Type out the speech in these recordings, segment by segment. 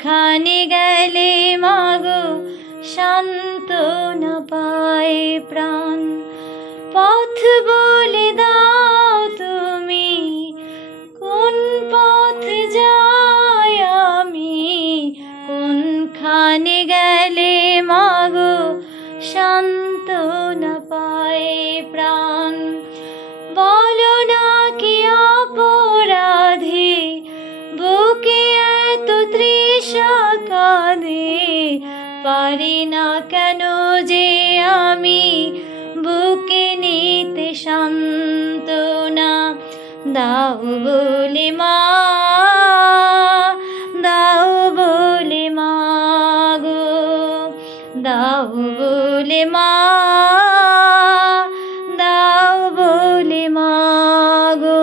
কোনখানে গেলে মাগো সান্ত্বনা পায় প্রাণ। পথ বলে দাও তুমি, কোন পথে যাই আমি, কোনখানে গেলে মাগো সান্ত্বনা পায় প্রাণ। বলো না কি অপরাধে বুকে এত তৃষা কাঁদে, পারি না কেন যে আমি বুকে নিতে সান্ত্বনা। দাও বলে মা, দাও বলে মা গো, দাও বলে মা, দাও বলে মা গো।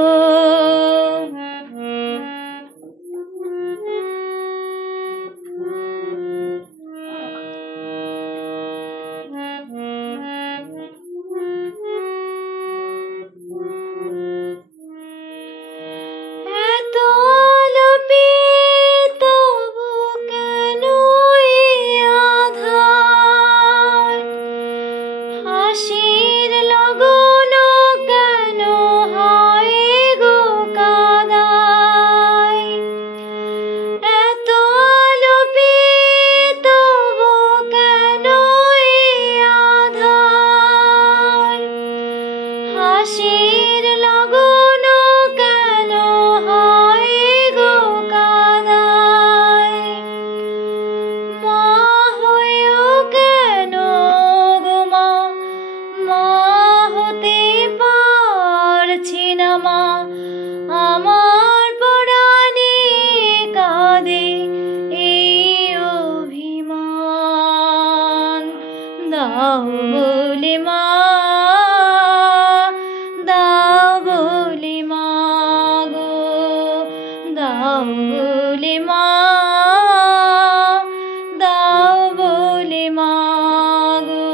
হাসির লগন কেন হয় গো কাদায়, এত আলোপিত কেন আধার। হাসির লগন কেন হয় গো কাদায়, মা হয়েও কেন গো মা, মা হতে পারছি না মা, আমার পরাণে কাঁদে এই অভিমান। দাও বলে মা, দাও বলে মা গো, দাও বলে মা, দাও বলে মা গো।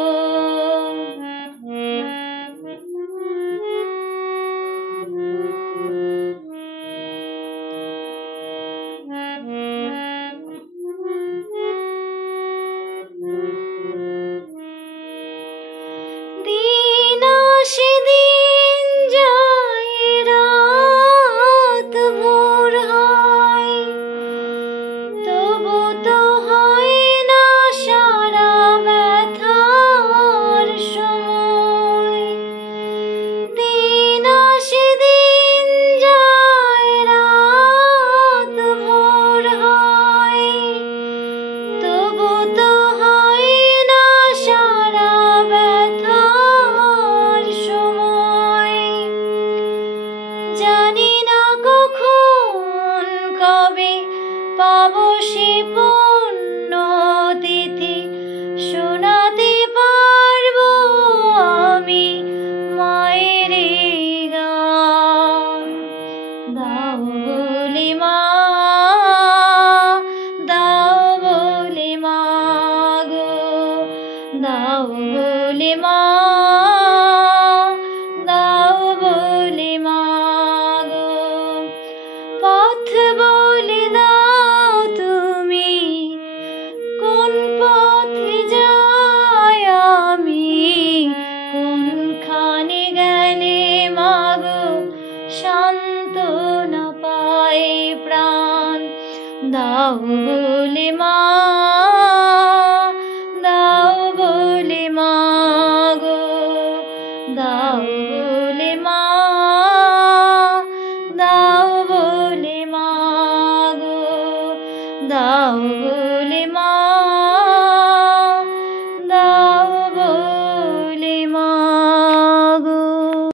দিন আসে দিন যায়, রাত ভোর হয়, তবু তো হয় না সারা ব্যথার সময়। দিন আসে দিন যায়, রাত ভোর হয়, তবু তো হয় না সারা ব্যথার সময়। জানি না কখন কবে পাবো সে পূর্ণ তিথি, শোনাতে পারবো আমি মায়ের এই গান। দাও বলে মা, দাও বলে মা গো, দাও বলে মা, দাও বলে মা গো। পথ বলে দাও তুমি, কোন পথে যাই আমি, কোনখানে গেলে মাগো সান্ত্বনা পায় প্রাণ। দাও বলে মা, দাও বলে মা গো, দাও বলে মা, দাও বলে মা গো, দাও।